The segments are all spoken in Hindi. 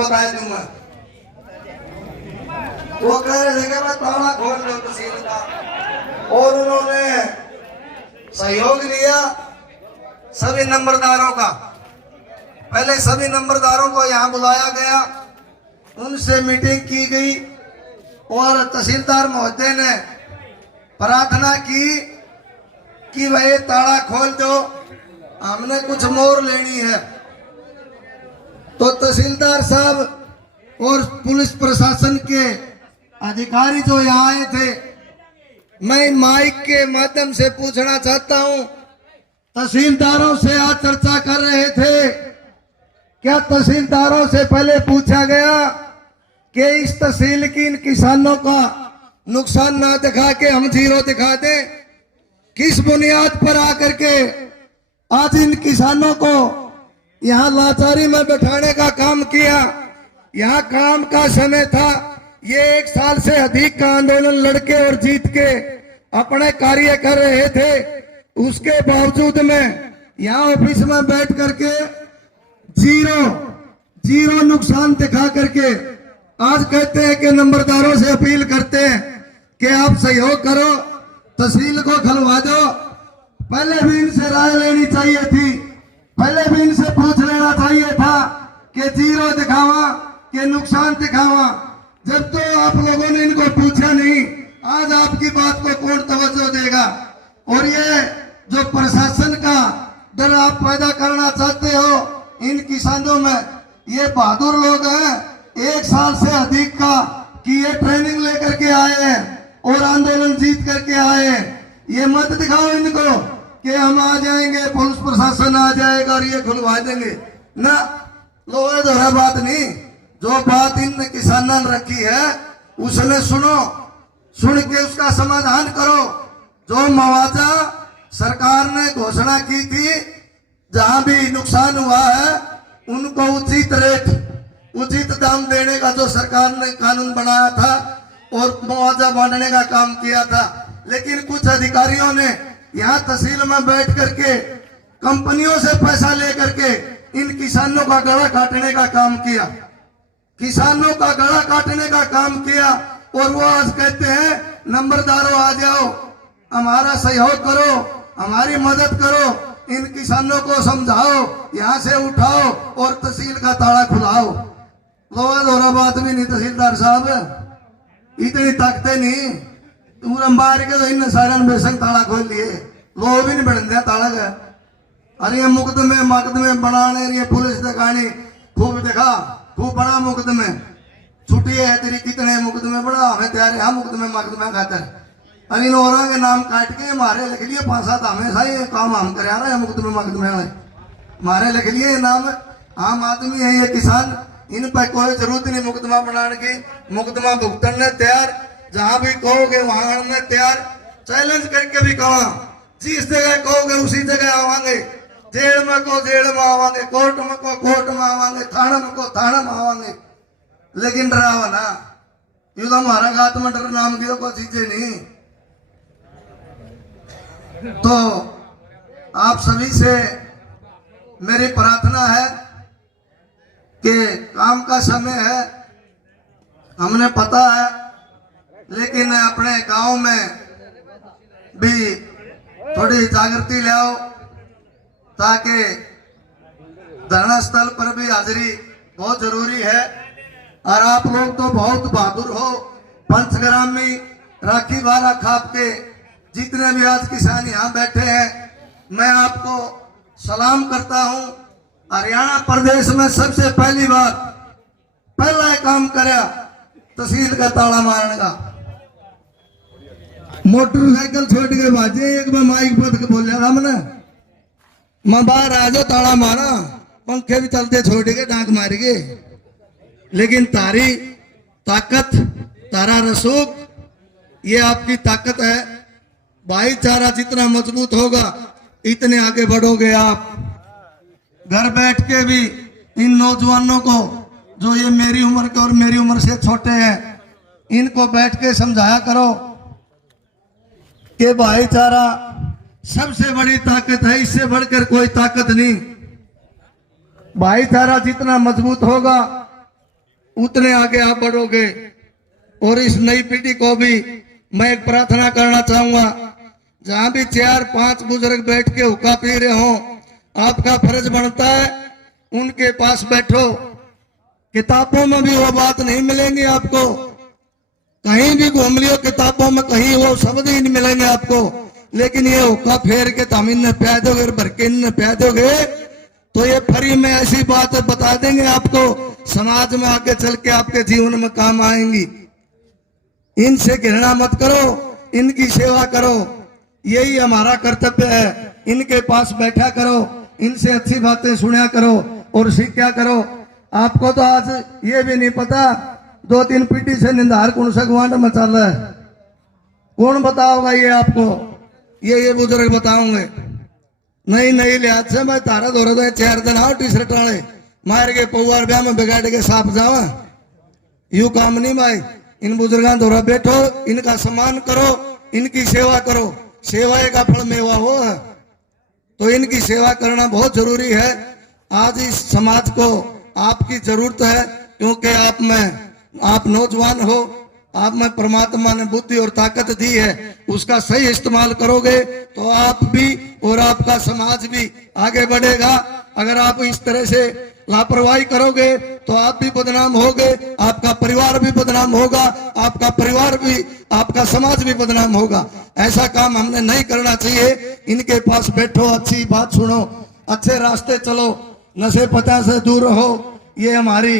बताया दूं मैं। वो कह रहे थे कि मैं ताला खोल लो तहसील का, और उन्होंने सहयोग लिया सभी नंबरदारों का। पहले सभी नंबरदारों को यहाँ बुलाया गया, उनसे मीटिंग की गई और तहसीलदार महोदय ने प्रार्थना की कि भाई ताला खोल दो, हमने कुछ मोहर लेनी है। तो तहसीलदार साहब और पुलिस प्रशासन के अधिकारी जो यहाँ आए थे, मैं माइक के माध्यम से पूछना चाहता हूँ, तहसीलदारों से आज चर्चा कर रहे थे, क्या तहसीलदारों से पहले पूछा गया कि इस तहसील की इन किसानों का नुकसान ना दिखा के हम जीरो दिखा दें? किस बुनियाद पर आकर के आज इन किसानों को यहाँ लाचारी में बैठाने का काम किया? यहाँ काम का समय था, ये 1 साल से अधिक का आंदोलन लड़के और जीत के अपने कार्य कर रहे थे। उसके बावजूद में यहाँ ऑफिस में बैठ करके जीरो नुकसान दिखा करके आज कहते हैं कि नंबरदारों से अपील करते हैं कि आप सहयोग करो, तहसील को खुलवा दो। पहले भी इनसे राय लेनी चाहिए थी, पहले भी इनसे पूछ लेना चाहिए था कि जीरो दिखावा कि नुकसान दिखावा। जब तो आप लोगों ने इनको पूछा नहीं, आज आपकी बात को कौन तवज्जो देगा? और ये जो प्रशासन का डर आप पैदा करना चाहते हो इन किसानों में, ये बहादुर लोग हैं, 1 साल से अधिक का कि ये ट्रेनिंग लेकर के आए हैं और आंदोलन जीत करके आए हैं। ये मत दिखाओ इनको कि हम आ जाएंगे, पुलिस प्रशासन आ जाएगा और ये खुलवा देंगे ना। लोग दोहरा बात नहीं, जो बात इन किसानों ने रखी है उसने सुनो, सुन के उसका समाधान करो। जो मुआवजा सरकार ने घोषणा की थी, जहां भी नुकसान हुआ है उनको उचित रेट, उचित दाम देने का जो सरकार ने कानून बनाया था और मुआवजा बांटने का काम किया था, लेकिन कुछ अधिकारियों ने यहाँ तहसील में बैठ करके कंपनियों से पैसा लेकर के इन किसानों का गला काटने का काम किया, किसानों का गला काटने का काम किया। और वो आज कहते हैं नंबरदारों आ जाओ, हमारा सहयोग करो, हमारी मदद करो, इन किसानों को समझाओ, यहाँ से उठाओ और तहसील का ताला खुलाओ। लोहा दोहरा बात भी नहीं तहसीलदार साहब, इतनी ताकते नहीं, पूरा मार के तो इन सारे बेसंग ताला खोल लिए, लोग भी नहीं बढ़ दिया ताला का। अरे ये मुकदमे बनाने, ये पुलिस दिखानी खूब दिखा, खूब बड़ा मुकदमे, छुट्टी है तेरी कितने मुकदमे बड़ा, हमें तैयार है मुकदमे खातर। अरे इन औरों के नाम काट के मारे लिख लिए 5-7, हमेशा ये काम हम कर रहे हैं मुकदमे मारे लिख लिए नाम। आम आदमी है ये किसान, इन पर कोई जरूरत नहीं मुकदमा बनाने की, मुकदमा भुगतने तैयार, जहां भी कहोगे वहां आने तैयार, चैलेंज करके भी कहा, जिस जगह कहोगे उसी जगह आवांगे, जेल में को जेल में आवांगे, कोर्ट में को कोर्ट में आवांगे, थाना में को थाना में आवांगे, लेकिन डरावा ना, यू तो हमारा गात में डर नाम की तो कोई चीजें नहीं। तो आप सभी से मेरी प्रार्थना है कि काम का समय है, हमने पता है, लेकिन अपने गांव में भी थोड़ी जागृति ले आओ, ताकि धरना स्थल पर भी हाजिरी बहुत जरूरी है। और आप लोग तो बहुत बहादुर हो, पंचग्रामी राखी वाला खाप के जितने भी आज किसान यहाँ बैठे हैं, मैं आपको सलाम करता हूँ। हरियाणा प्रदेश में सबसे पहली बार पहला काम कराया तहसील का ताला मारने का। मोटरसाइकिल छोड़ के भाजे, एक बार माइक पर बोलिया हमने, मैं बाहर आ जाओ ताला मारा, पंखे भी चलते छोड़ के डांक मार के, लेकिन तारी ताकत, तारा रसूख, ये आपकी ताकत है। भाईचारा जितना मजबूत होगा इतने आगे बढ़ोगे आप। घर बैठ के भी इन नौजवानों को, जो ये मेरी उम्र के और मेरी उम्र से छोटे हैं, इनको बैठ के समझाया करो कि भाईचारा सबसे बड़ी ताकत है, इससे बढ़कर कोई ताकत नहीं। भाईचारा जितना मजबूत होगा उतने आगे आप बढ़ोगे। और इस नई पीढ़ी को भी मैं एक प्रार्थना करना चाहूंगा, जहां भी 4-5 बुजुर्ग बैठ के हुक्का पी रहे हो, आपका फर्ज बनता है उनके पास बैठो। किताबों में भी वो बात नहीं मिलेंगी आपको, कहीं भी घूम लियो किताबों में कहीं वो शब्द ही नहीं मिलेंगे आपको, लेकिन ये हुक्का फेर के तम इन्हें प्या दोगे, भर के इन्हें प्या दोगे, तो ये फ्री में ऐसी बात बता देंगे आपको, समाज में आगे चल के आपके जीवन में काम आएंगी। इनसे घृणा मत करो, इनकी सेवा करो, यही हमारा कर्तव्य है। इनके पास बैठा करो, इनसे अच्छी बातें सुना करो और सीखा करो। आपको तो आज ये भी नहीं पता 2-3 पीढ़ी से निंदार कौन सा गुआंड मचा रहा है, कौन बताओगा ये आपको? ये बुजुर्ग बताओगे। नहीं नहीं लिहाज से मैं तारा दौरा दो 4 दिन आओ टी-शर्ट वाले मार के पौवार ब्याह में बिगाड़ के साफ जावा, यू काम नहीं भाई। इन बुजुर्गों दौरा बैठो, इनका सम्मान करो, इनकी सेवा करो, सेवा का फल मेवा हो है, तो इनकी सेवा करना बहुत जरूरी है। आज इस समाज को आपकी जरूरत है, क्योंकि आप नौजवान हो, आप में परमात्मा ने बुद्धि और ताकत दी है, उसका सही इस्तेमाल करोगे तो आप भी और आपका समाज भी आगे बढ़ेगा। अगर आप इस तरह से लापरवाही करोगे तो आप भी बदनाम होगे, आपका परिवार भी बदनाम होगा, आपका समाज भी बदनाम होगा। ऐसा काम हमने नहीं करना चाहिए। इनके पास बैठो, अच्छी बात सुनो, अच्छे रास्ते चलो, नशे पता से दूर रहो। ये हमारी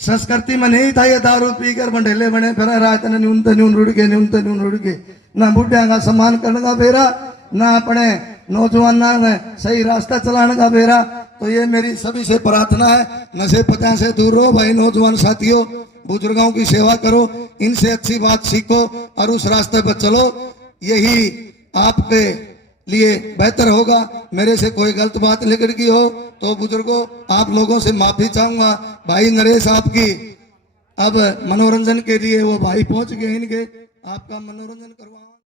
संस्कृति में नहीं था, ये दारू पीकर बंडेले बने फिर रात ने न्यून रुड़ के ना बुढ़िया का सम्मान करने का बेरा, ना अपने नौजवान ने सही रास्ता चलाने का बेरा। तो ये मेरी सभी से प्रार्थना है, नशे पता से दूर रहो भाई नौजवान साथियों, बुजुर्गों की सेवा करो, इनसे अच्छी बात सीखो और उस रास्ते पर चलो, यही आपके लिए बेहतर होगा। मेरे से कोई गलत बात निकल गई हो तो बुजुर्गों आप लोगों से माफी चाहूंगा। भाई नरेश आपकी अब मनोरंजन के लिए वो भाई पहुंच गए, इनके आपका मनोरंजन करवाऊं।